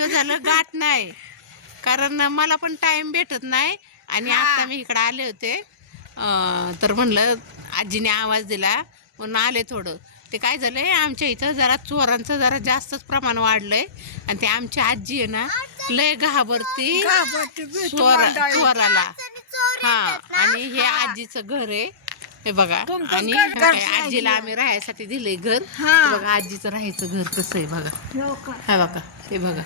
दिवस झालं गाठ नाही, कारण मला पण टाइम भेटत नाही. आणि आता मी इकडे आले होते तर म्हणलं आजीने आवाज दिला म्हणून आले थोडं. ते काय झालंय, आमच्या इथं जरा चोरांचं जरा जास्तच प्रमाण वाढलंय. आणि ते आमची आजी आहे ना लय घाबरती चोराला. हा, आणि हे आजीचं घर आहे हे बघा. आणि आजीला आम्ही राहायसाठी दिलंय घर. बघा आजीचं राहायचं घर कसं आहे बघा. हा बघा हे बघा.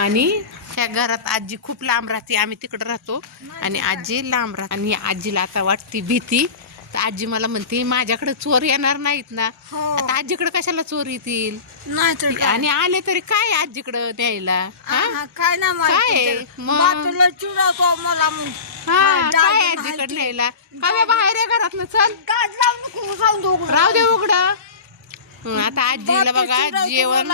आणि त्या घरात आजी खूप लांब राहते, आम्ही तिकडे राहतो आणि आजी लांब राहते. आणि आजीला आता वाटते भीती. तर आजी मला म्हणते माझ्याकडे चोर येणार नाहीत ना. आता आजीकडे कशाला चोर येतील, आणि आले तरी काय आजीकडे न्यायला. काय ना काय मग हा काय आजीकडे न्यायला. काय बाहेर आहे घरात ना, चल राहू दे उघडं. आता आजीला बघा जेवण,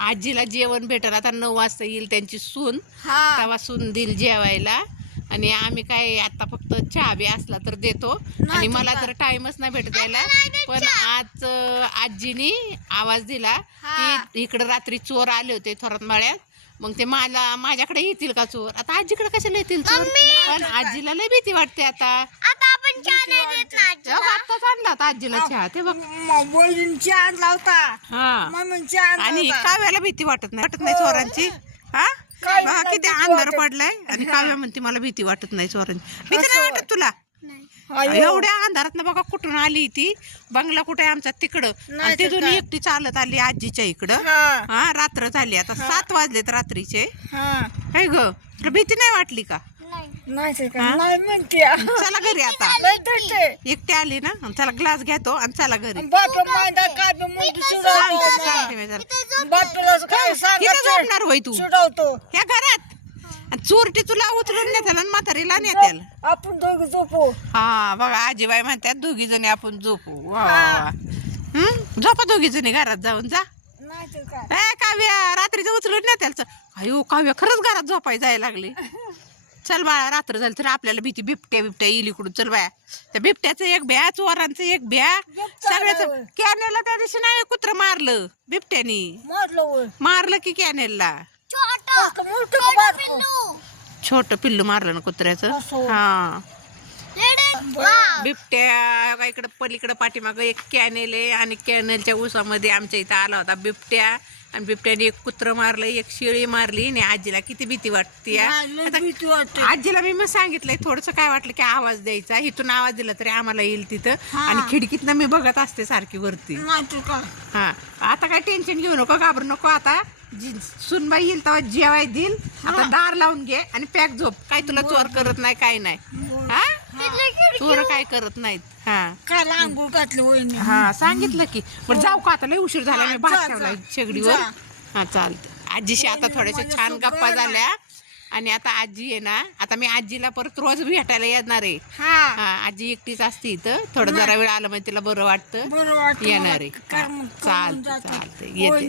आजीला जेवण भेटेल आता 9 वाजता येईल त्यांची सून. तेव्हा सून देईल जेवायला. आणि आम्ही काय आता फक्त चहा बी असला तर देतो. आणि मला तर टाइमच नाही भेटत यायला. पण आज आजीनी आवाज दिला की इकडे रात्री चोर आले होते थोरात माळ्यात. मग ते माझ्याकडे येतील का चोर. आता आजीकडे कशाला येतील चोर. पण आजीला लय भीती वाटते आता. आत्ताच आणला होता आजीला चहा ते बघ. आणि काव्याला भीती वाटत नाही चोरांची. हा बघा किती अंधार पडलाय. आणि काव्या म्हणते मला भीती वाटत नाही चोरांची. भीती नाही वाटत तुला. एवढ्या अंधारात ना बघा कुठून आली ती. बंगला कुठे आमचा तिकडं, आणि तिथून एकटी चालत आली आजीच्या इकडं. हा रात्र झाली आता 7 वाजलेत रात्रीचे. काय ग तुला भीती नाही वाटली का. चला घरी आता, एकटी आली ना. चला ग्लास घेतो आणि चला घरी. झोपणार होय तू ह्या घरात. चोरटी तुला उचलून नेत्याल आणि म्हातारीला नेत्याल. आपण दोघी झोपू. हा बघा आजीबाई म्हणतात दोघी जणी आपण झोपू. वा झोपा दोघी जणी घरात जाऊन. जा काव्या रात्रीचं उचलून नेत्याल. अयो काव्या खरंच घरात झोपाय जायला लागली. चल बाळा रात्र झाली तर आपल्याला भीती. बिबट्या येईल इकडून. चल बाया, त्या बिबट्याचं एक भ्या, चोरांचं एक भ्या, सगळ्याच. कॅनेलला त्या दिवशी नाही कुत्र मारलं बिबट्यानी. मारलं की कॅनेलला छोट पिल्लू मारलं ना कुत्र्याचं. हा बिबट्या इकडं पलीकडं पाठीमागं एक कॅनेल आहे. आणि कॅनेलच्या उसामध्ये आमच्या इथं आला होता बिबट्या. आणि बिबट्याने एक कुत्र मारलं, एक शेळी मारली. आणि आजीला किती भीती वाटते. आजीला मी मग सांगितलंय थोडस काय वाटलं की आवाज द्यायचा. इथून आवाज दिला तरी आम्हाला येईल तिथं. आणि खिडकीतनं मी बघत असते सारखी वरती. हा आता काय टेन्शन घेऊ नको, घाबरू नको. आता सुनबाई येईल तेव्हा जेवाय देईल. आता दार लावून घे आणि पॅक झोप. काय तुला चोर करत नाही काय नाही. हा चोर काय करत नाहीत. हा काल आंघोळ घातली. हा सांगितलं की. पण जाऊ का आता लय उशीर झाला. मी भात ठेवला शेगडीवर. हा चालतं. आजीशी आता थोड्याशा छान गप्पा झाल्या. आणि आता आजी आहे ना, आता मी आजीला परत रोज भेटायला येणार आहे. हा आजी एकटीच असते इथं. थोडं जरा वेळ आलं म्हणजे तिला बरं वाटतं. येणार आहे. चालतं येते.